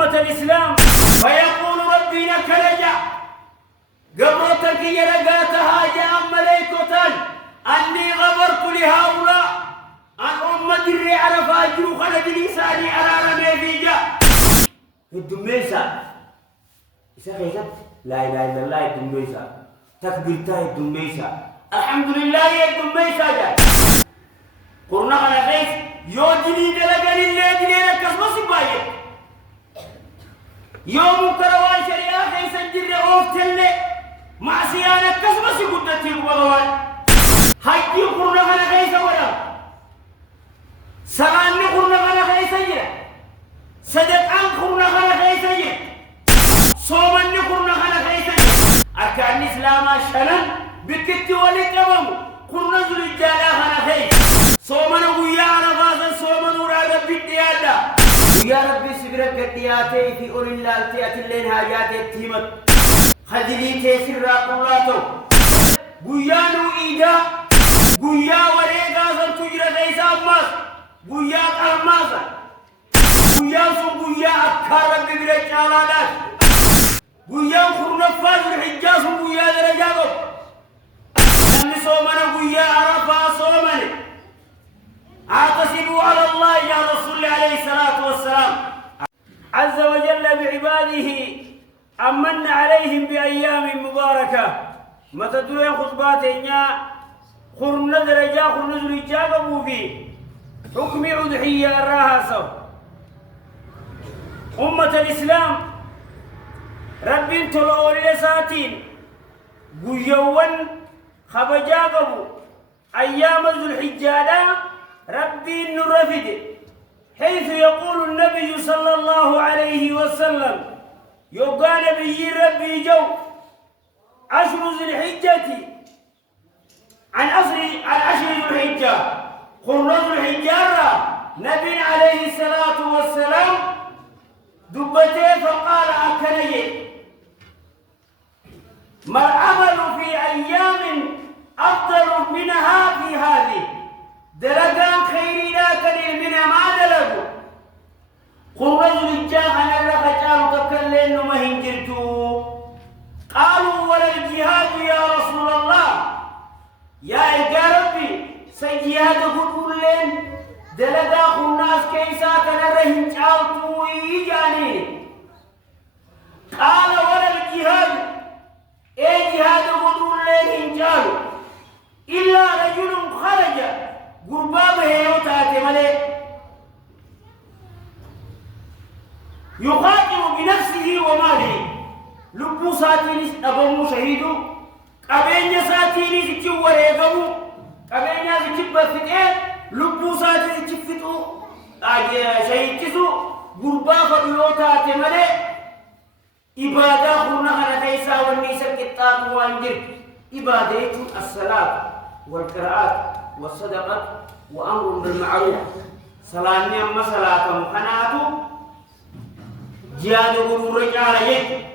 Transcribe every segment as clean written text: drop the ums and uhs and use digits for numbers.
أمة الإسلام فيقول ربي لك رجع قبرتك يرقاتها جاء ملائكة أني غفرت لهؤلاء أن أمة الري على فاجر خلد لساني على رمي في جاء الدميسة إذا كيست لا إله إلا الله الدميسة تكبيرتها الدميسة الحمد لله الدميسة جاء قرنا على خيس يوجني دلقني اللي دلينا كسبس باية يوم كروان شريعة خيس الجر أوفتل معصيانا كسبس قدتي بغوان حجي قرنا على خيس ولا سغاني قرنا على خيس جرا صدقان قرنا على خيس جرا صومني قرنا على خيس جرا أركان الإسلام شنن بكتي ولكبم قرنا ذو الجالة على خيس صومنا ويا عرفات صومنا ورا ربي ديادا ويا ربي سبرك دياتي في أول الله تأتي لين حاجات التيمت خذلي تسير راقولاتو ويا نوئيدا ويا وريقا سنتجر ليس أماس ويا قرماسا ويا سن ويا أكار ربي برك علانات ويا خرنفاز الحجاز ويا درجاتو نمي صومنا ويا عرفات صومنا اعتصموا على الله يا رسول عليه الصلاة والسلام عز وجل بعباده أمن عليهم بأيام مباركة ما تدرون خطباتنا خرنا درجة خرنا زرجاء بوفي حكم أضحية الراهاسة أمة الإسلام رب تلو لساتين قيوان خبجاقبو أيام ذو الحجة ربي نرفد حيث يقول النبي صلى الله عليه وسلم يبقى نبي ربي جو عشر ذي الحجة عن عشر ذي الحجة قرن ذو الحجة نبي عليه الصلاة والسلام دبته فقال أكني ما العمل في أيام أفضل منها في هذه دلقان خيري لا كريم من ما دلقوا قل رجل الجاه أنا الرخجال تكلين ما هنجرتوا قالوا ولا الجهاد يا رسول الله يا ربي سجهاد قل لين دلقا الناس كيسا كان الرهنجال تويجاني قال ولا الجهاد جهاد قل لين هنجال إلا رجل خرج قربابه يوتاتي ملي يقاتل بنفسه وماله لبو ساتينيس أبو شهيدو قبين ساتينيس تشور يقبو قبين سيكبر فتئ لبو ساتينيس تفتو شهيدتسو قربابه يوتاتي ملي إبادة خرنا على كيسا والنيسا كتاب وانجر إبادة الصلاة والقراءات والصدقة وأمر بالمعروف سلامي أما صلاة مخناتو جهاد غرور رجال يك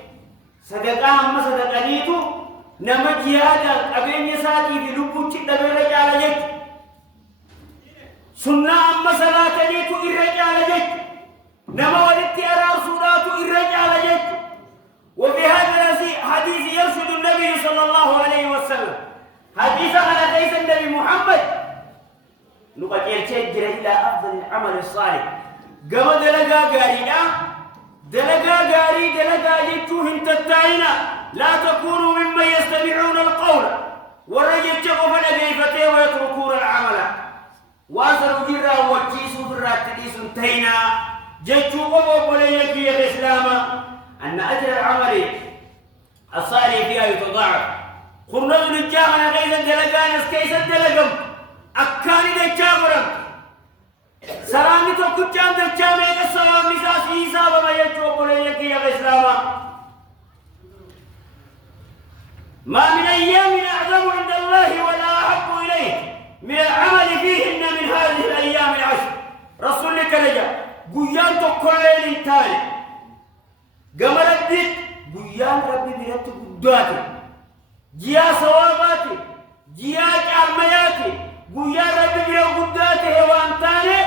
صدقة أما صدقانيتو نما جهاد أبين يساتي في لبو تشد بالرجال يك سنة أما صلاة نيتو الرجال يك نما ولدت أرى صوراتو الرجال يك وفي هذا الحديث يرشد النبي صلى الله عليه وسلم حديث على ليس النبي محمد نقول تجر إلى أفضل العمل الصالح قام دلقا قارينا دلقا قاري دلقا جيتوهم تتاينا لا تكونوا ممن يستمعون القول ورجل تقف لقيفته ويتركون العمل واصلوا جرا وجيسوا برات تليسوا انتهينا جيتوا قبوا بليك في الإسلام أن أجر العمل الصالح فيها يتضاعف قرنا الجاهنا غيظا دلقانا كيسا دلقم أكاني دجابرم سلامي توكجان دجامي السلام نساسي إيسابا ما يجوب ليك يا إسلاما ما من أيام أعظم عند الله ولا أحب إليه من العمل فيهن من هذه الأيام العشر رسول لك رجع قيان تقلين التالي قمر الدين قيان ربي بيرت قداتي جيا سواباتي جيا جعمياتي قويا ربي بيرا قداته وانتاني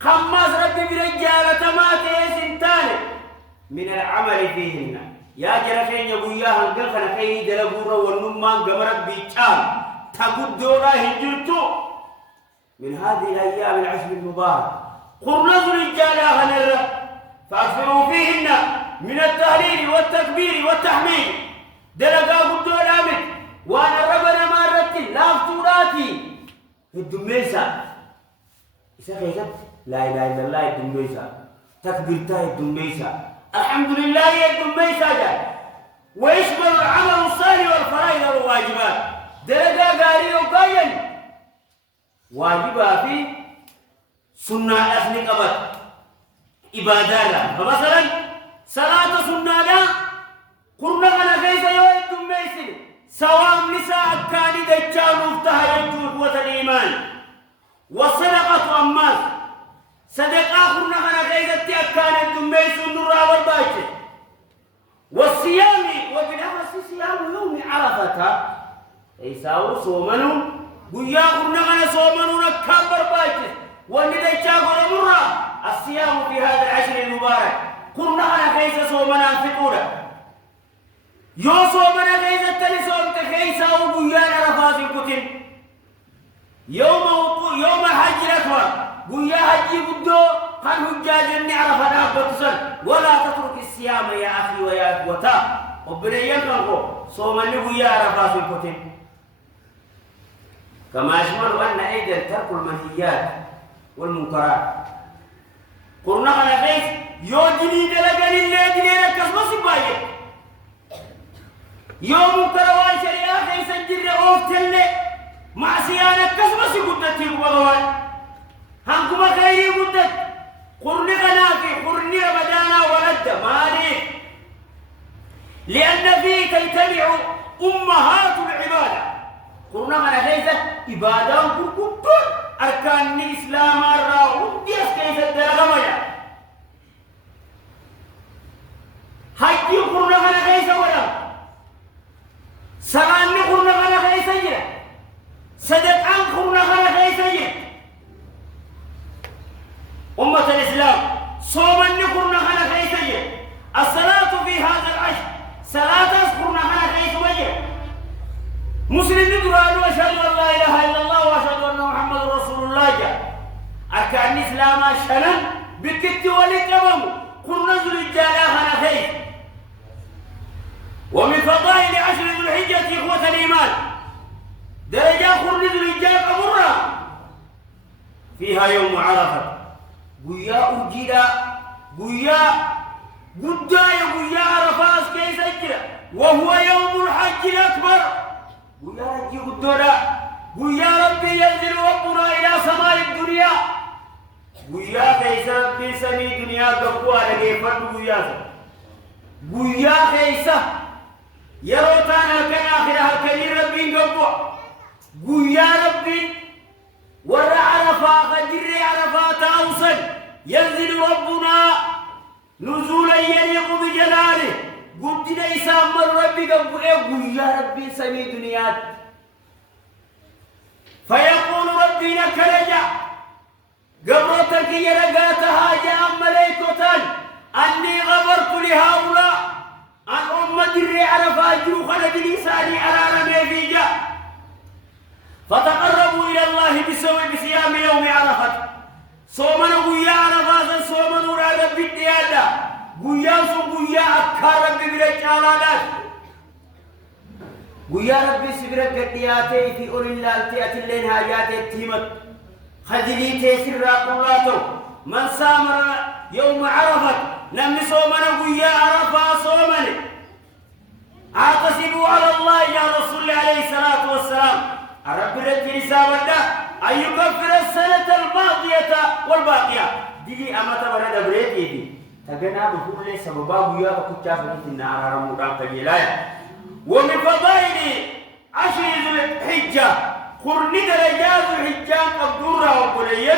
خماس ربي بيرا جالتماتي سنتاني من العمل فيهن يا جرفين يبويا هنقل خنقين دلبورا والنمان قمرك بيتشام تقود دورا هنجلتو من هذه الأيام العشر المبارك قرنز الرجال هنر فأكثروا فيهن من التهليل والتكبير والتحميد دلقا قد دورا من وانا ربنا ما رتل لا افتوراتي الدميسة إذا خيزت لا إله إلا الله الدميسة تكبيرتها الدميسة الحمد لله الدميسة جاء ويشمل العمل الصالح والفرائض والواجبات درجة قاري وقاين واجبها في سنة أثني قبط إبادة فمثلا صلاة سنة لا قرنا على خيزة يوم الدميسة سواء نساء كاني دجال مفتاح يجوه قوة الإيمان والصدقة أماس صدقة قرنا على خيزة أكان الدميس والنرى والباجة والصيام وبالأمس صيام يوم عرفة يساو صومنوا قيا قرنا على صومنوا نكبر باجة وندجال ونمرى الصيام في هذا العشر المبارك قرنا على خيزة صومنا فطورة يوسو من غيظ التلسون تخيسا وقيانا رفاس الكتن يوم حج الأكبر قيا حجي قدو قال حجاج اني عرف نعبتصل ولا تترك الصيام يا أخي ويا أخوتا وبني ينقلقو صومني قيا رفاس الكتن كما يشمل أن أيضا ترك المنهيات والمنكرات قرنا على خيس يوجني دلقني اللي دلينا كسبس بايك يوم كروان شريعة خيس الجر أوف تلي مع سيانة كسبس قدت الوضوان هنكما خيري قدت قرن غنافي قرن رمضانا ولد مالي لأن فيه تجتمع أمهات العبادة قرن غنا خيس إبادة كركبتون أركان الإسلام الراؤون ديس كيس الدرغمية حجي قرن غنا خيس ولد سلام قرنا على خيسية صدقان قرنا على خيسية أمة الإسلام صومن قرنا على خيسية الصلاة في هذا العشر صلاة قرنا على خيسية مسلم يقول أشهد أن لا إله إلا الله وأشهد أن محمد رسول الله جاء أركان الإسلام شنن بكت ولكمم قرنا ذو الرجال على خيس ومن فضائل عشر ذو الحجة إخوة الإيمان درجة خرج الرجال قبرة فيها يوم عرفة قيا أجيدا قيا قدايا قيا عرفاس كيس أجرا وهو يوم الحج الأكبر قيا رجي قدودا قيا ربي ينزل ربنا إلى سماء الدنيا قيا كيس ربي سمي دنيا قبوا لكي فرد قيا كيس يروتانا كان آخرها كبير ربي قبوا قويا ربي ورع عرفا خجر عرفا تأوصل ينزل ربنا نزولا يليق بجلاله قلت ليس أمر ربي قبوا قويا ربي سمي دنيات فيقول ربي لك رجع قبرتك يرقاتها جاء مليكتان أني غفرت لهؤلاء عن أمة الري عرفا أجروا خلق لساني على رمي في جاء فتقربوا إلى الله بصيام يوم عرفة صومنا قويا عرفا صومنا رادب بالديادة قويا قويا أكار ربي برجالات قويا ربي سبرك الدياتي في أولي الله التيات اللين هاجات التيمت خذلي تيسر راقلاته من سامر يوم عرفة نمي صومنا قويا عرفا صومنا اعتصبوا على الله يا رسول الله عليه الصلاة والسلام رب رجل سابدا أن يكفر السنة الماضية والباقية دي أما تبرد بريتي دي تجنا بكل سببا قويا بكتشاف نتنا على رمضان قليلا ومن فضائل عشر ذو الحجة قرن درجات الحجة قبدورها وقليل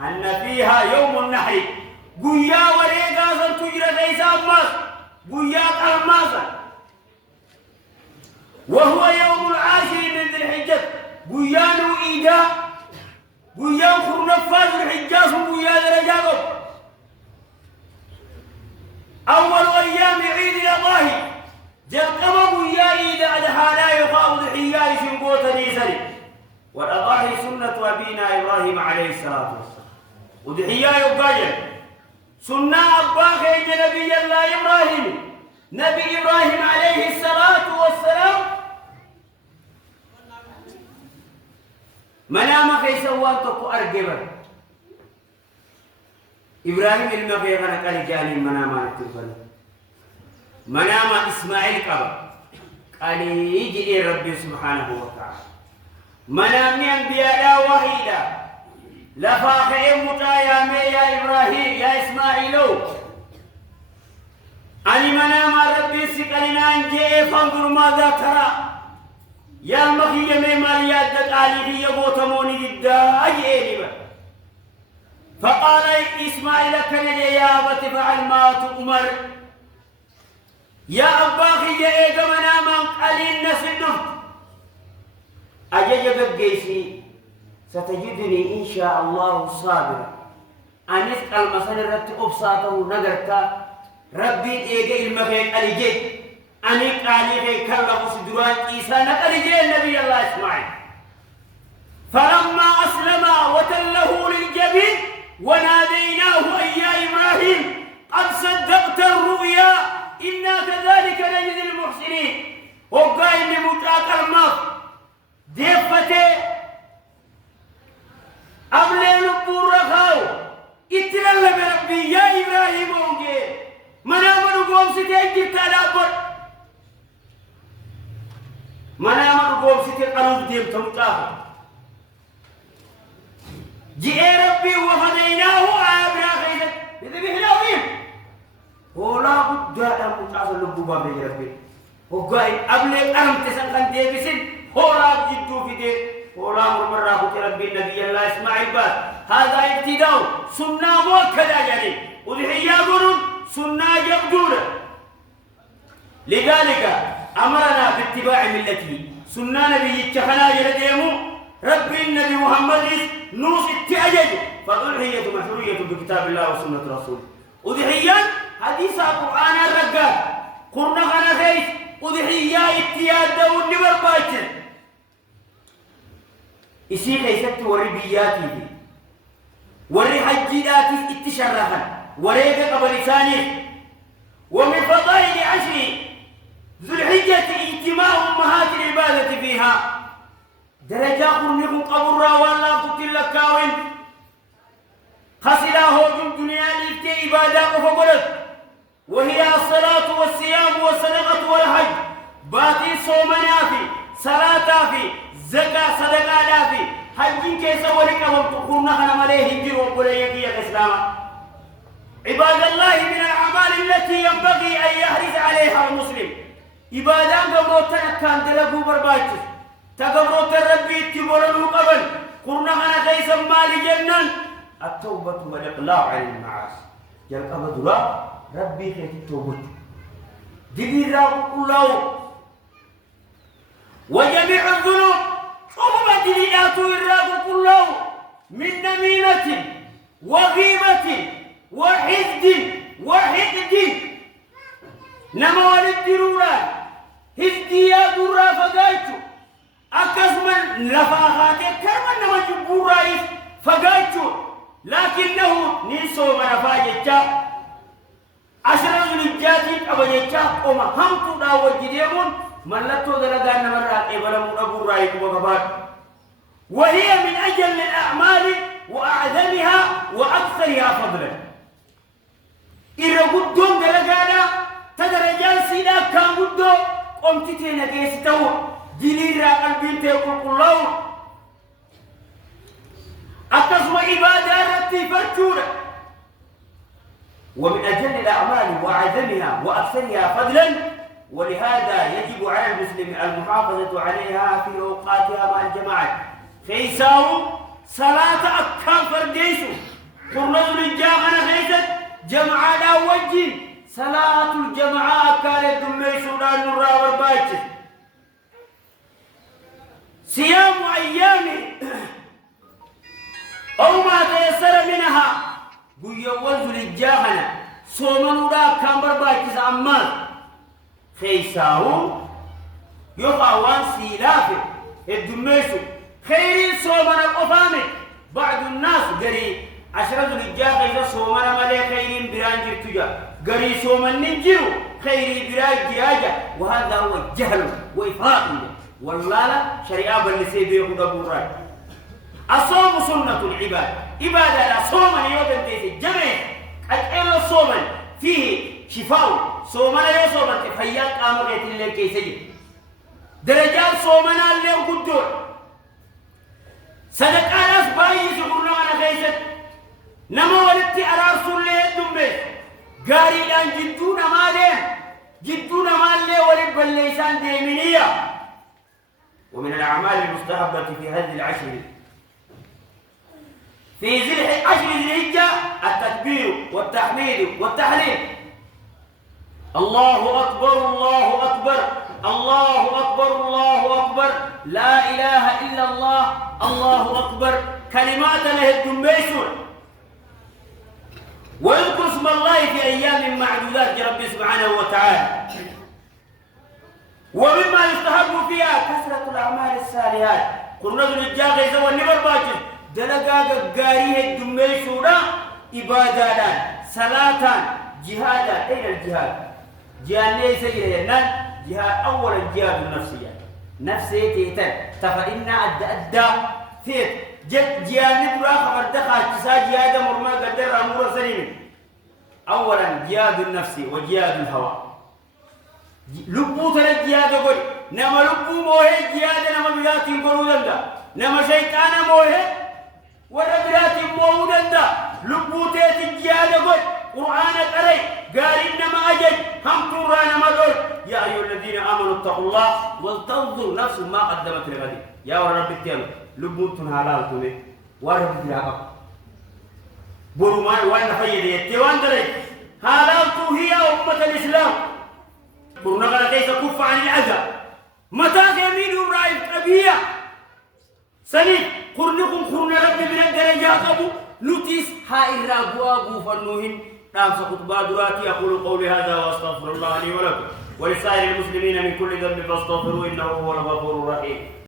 أن فيها يوم النحر قويا وريقا تجرى ليس أماس قويا أماسا وهو يوم العاشر من ذي الحجة قيان وإيدا قيان خرنفاز الحجاز وقيان رجاله أول الله سنة أبينا إبراهيم عليه الصلاة والسلام ودحيا يبقى سنة أباك نبي الله إبراهيم نبي إبراهيم عليه الصلاة والسلام منام كيس وانتك أرجبر إبراهيم المغيغنا قال جاني منام أكتفل منام إسماعيل قبر قال يجي ربي سبحانه وتعالى منامي أنبياء وحيدا لفاقع متى يا إبراهيم يا إسماعيل أني منام ربي سكالنا أنجي فانظر ماذا ترى يا مخي مما يادت عليه يغوتموني ضد أجئني فقال إسماعيل كان يا أبت فعل ما تؤمر يا أباخي يا إيجا مناما قليل نسدف أجيب الجيسي ستجدني إن شاء الله صابرا أنس المسألة ربط أبساطه نقرك ربي إيجا المغيق أليجي أنك عليه كرب سدوان إيسا نقليجي النبي الله إسماعيل فلما أسلم وتله للجبين وناديناه أي يا إبراهيم قد صدقت الرؤيا إنا كذلك نجزي المحسنين وقال إني متاكر ماف ديفتي أبلي نبور رخاو اتلال بربي يا إبراهيم ونجي منامن قوم ستي أجرت على أبر منامن قوم ستي قلوب ديم تمتاكر جئ ربي وفديناه آبنا خيزت بذبه العظيم ولا بد أن متعصر لبوبا بي ربي وقال أبلي أرم تسنقن ديبسن ولا جدو في دي ولا مرمرا بك ربي النبي الله إسماعيل بات هذا ابتداء سنة موكدا يعني وذحيا قرون سنة يبدون لذلك أمرنا باتباع ملته سنة نبي يتخنا يرديمو ربي النبي محمد نوس التأجج فالأضحية مشروعية بكتاب الله وسنة رسوله أضحية حديث القرآن الرقاب قرنا خنا خيس أضحية اتياد دون نبر باكر إسي خيست وربياتي وري حجيداتي اتشرحا وريك قبل ثاني ومن فضائل عشر ذو الحجة اجتماع أمهات العبادة فيها درجة قرنكم قبرا والله تقتل لكاوين خسلاه جم دنيا لفتي عبادة وفقلت وهي الصلاة والصيام والصدقة والحج باتي صومنا في صلاة في زكاة صدقة في حج كيس ولك وقرنا خنا مليه هجر وقليك يا الإسلام عباد الله من الأعمال التي ينبغي أن يحرص عليها المسلم عبادة قبرتنا كان دلقوا برباجه تقبرت ربي تبولن قبل قرنا أنا كيس مال جنن التوبة والإقلاع عن المعاصي جل قبض ربي خيت التوبة دبيرا الله وجميع الذنوب عقوبة ليات الراب كله من نميمة وغيبة وحقد نما ولدرولا هديا درا فقايتو أكسمن لفاقاتي كرمان نما جبور رئيس فقايتو لكنه نيسو منفاجتا أشرف الجاتي أبجتا وما هم تدا وجديمون ملتو دلقان نمرات إبرام أبو رئيس وقبات وهي من أجل الأعمال وأعظمها وأكثرها فضلا إذا قدون دلقانا تدرجان سيدا كان قدو قمتتين كيستو دليل قلبين تيقول الله أقسم عبادة رتي فرجورة ومن أجل الأعمال وأعظمها وأكثرها فضلا ولهذا يجب على المسلم المحافظة عليها في أوقاتها مع الجماعة خيساو صلاة أكام فرديسو قرنظ الجامعة خيست جمعة لا وجه صلاة الجماعة كانت دميسو لا نرى والبايتس صيام أيام أو ما تيسر منها بيوز للجاهنة صومن لا كان بربايتس أمان خيساو يقاوان سيلافه الدميسو خير صومنا قفامك بعض الناس قري عشرة الجاق إذا صومنا ملي خير بران جرتجا قري صومن ننجرو خير بران جراجة وهذا هو الجهل وإفراط والله لا شريعة بالنسي بيقود أبو الرأي الصوم سنة العباد عبادة لا صومن يودن تيسي جميع أجل الصومن فيه شفاء صومنا يصومن تفياك آمغيت اللي كيسي درجات صومنا اللي قدور صدق ناس باي سكرنا أنا خيست نما ولدتي على رسول الله دمبي قاري الآن جدونا ما ليه جدونا ما ليه ولد بالليسان ديمينية ومن الأعمال المستحبة في هذه العشر في عشر ذي الحجة التكبير والتحميد والتحليل الله أكبر الله أكبر الله أكبر الله أكبر لا إله إلا الله الله أكبر كلمات له الدميسون ويذكر اسم الله في أيام معدودات لرب سبحانه وتعالى ومما يستحب فيها كثرة الأعمال الصالحات قلنا ذو الجاغ يزوى النبر باجر دلقاق قاريه الدميسون إبادان صلاة جهادا أين الجهاد؟ جهاد ليس إلى جهاد أولا جهاد النفسية نفسيتي تفإن أدى فيك جت جهاد برا خبر دخل تسا جهاد مرمى قدر أمور سليم أولا جهاد النفس وجهاد الهوى لبو تلك جهاد قول نما لبو موهي جهاد نما بلاتي قولوا دندا نما شيطان موهي ورا بلاتي موهو دندا لبو تلك جهاد قول قرآن قرأي قال إنما أجل هم ترانا مدول يا أيها الذين آمنوا اتقوا الله ولتنظر نفس ما قدمت لغد يا رب التيام لبوتن حلال توني ورب العقب برمان وانا فيدي التوان دري حلال هي أمة الإسلام برنغلا كيف كف عن الأذى متى يمين رأي أبيع سنين قرنكم قرن رب من الدرجات أبو نتيس هائر أبو فنوهن نعم سقط بادراتي أقول قولي هذا وأستغفر الله لي ولكم ولسائر المسلمين من كل ذنب فاستغفروه إنه هو الغفور الرحيم